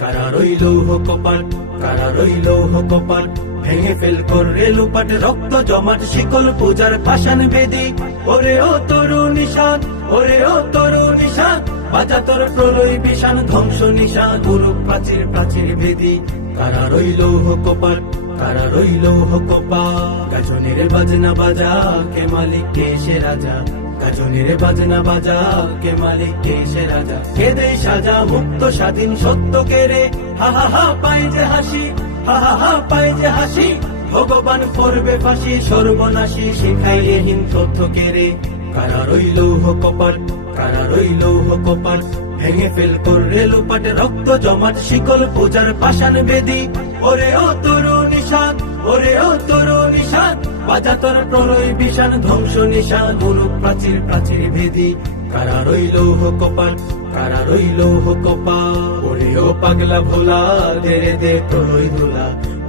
কারা রইল কপাট, কারা রইল কপাট, ভেঙে ফেল করে লুপাট, রক্ত জমাট শিকল পূজার পাষাণ বেদি। ওরে ও তরু নিশান, ওরে ও তরু নিশান, বাজা তোর প্রলয় বিষাণ, ধ্বংস নিশান, গুরু প্রাচীর প্রাচীর বেদি। কারা রইল কপাট, কারা রইল কপাট, গাজনের বাজনা বাজা, কে মালিক কে সে রাজা। গাজনের বাজনা বাজা, কে মালিক কে সে রাজা। কে দেই সাজা মুক্ত স্বাধীন সত্য কেড়ে, হা হা হা পাই যে হাসি, হা হা হা পাই যে হাসি। ভগবান করবে ফাঁসি, সর্বনাশী শিখাইয়ে হিন তথ্য কেড়ে। কারা রইল কপাট, কারা রইল কপাট, ভেঙে ফেল করে লুপাট, রক্ত জমাট শিকল পূজার পাষাণ বেদি। ওরে ও তরু নিশান, ওরে ও তরু নিশান, বাজা তোর প্রলয় বিষাণ, ধ্বংস নিশান, গুরু প্রাচীর প্রাচীর ভেদি। কারা রইল কপাট, কারা রইল কপাট, ওরে ও পাগলা ভোলা, দে রে দে প্রলয় দোলা।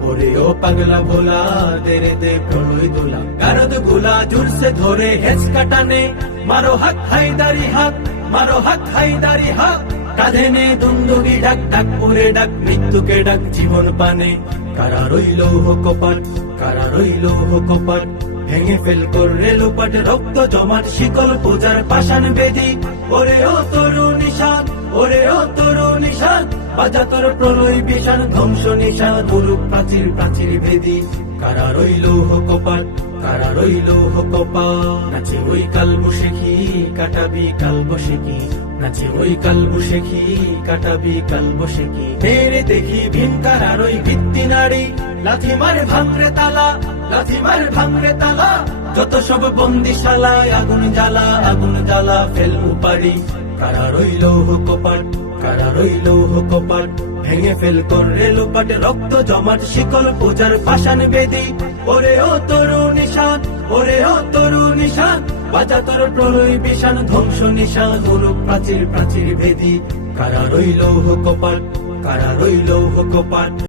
ওরে ও পাগলা ভোলা, দে রে দে প্রলয় দোলা। গারদ গুলা জুড়ছে ধরে হেঁচ কাটানে, মারো হাত হাইদারি হাত, মারো হাত হাইদারি হাত। কাঁধে নে দুন্দুবি ডাক, ডাক পরে ডাক, মৃত্যুকে ডাক জীবন পানে। কারা রইল কপাট, কারা রইল কপাট, ভেঙে ফেল করে লুপাট, রক্ত জমাট শিকল পূজার পাষাণ বেদি। ওরে ও তরু নিশান, ওরে ও তরু নিশান, বাজা তোর প্রলয় বিষাণ, ধ্বংস নিশান, গুরু প্রাচীর প্রাচীর ভেদি। কারা রইল কপাট, কারা রইল কপাট, নাচে ওই কাল বসেখি, কাটাবি কাল বসেখি। নাচে ওই কাল বসেখি, কাটাবি কাল বসেখি। ফেরে দেখি ভীমকার আর ওই ভিত্তি নারী, লাথি মার ভাঙরে তালা, লাথি মার ভাঙরে তালা। যত সব বন্দিশালায় আগুন জ্বালা, আগুন জ্বালা ফেল উপাড়ি। কারা রইল কপাট, কারা রইল কপাট, ভেঙে ফেল করে লুপাট, রক্ত জমাট শিকল পূজার পাষাণ বেদি। ওরে ও তরু নিশান, ওরে ও তরু নিশান, বাজা তোর প্রলয় বিষাণ, ধ্বংস নিশান, গুরু প্রাচীর প্রাচীর ভেদি। কারা রইল কপাট, কারা রইল কপাট।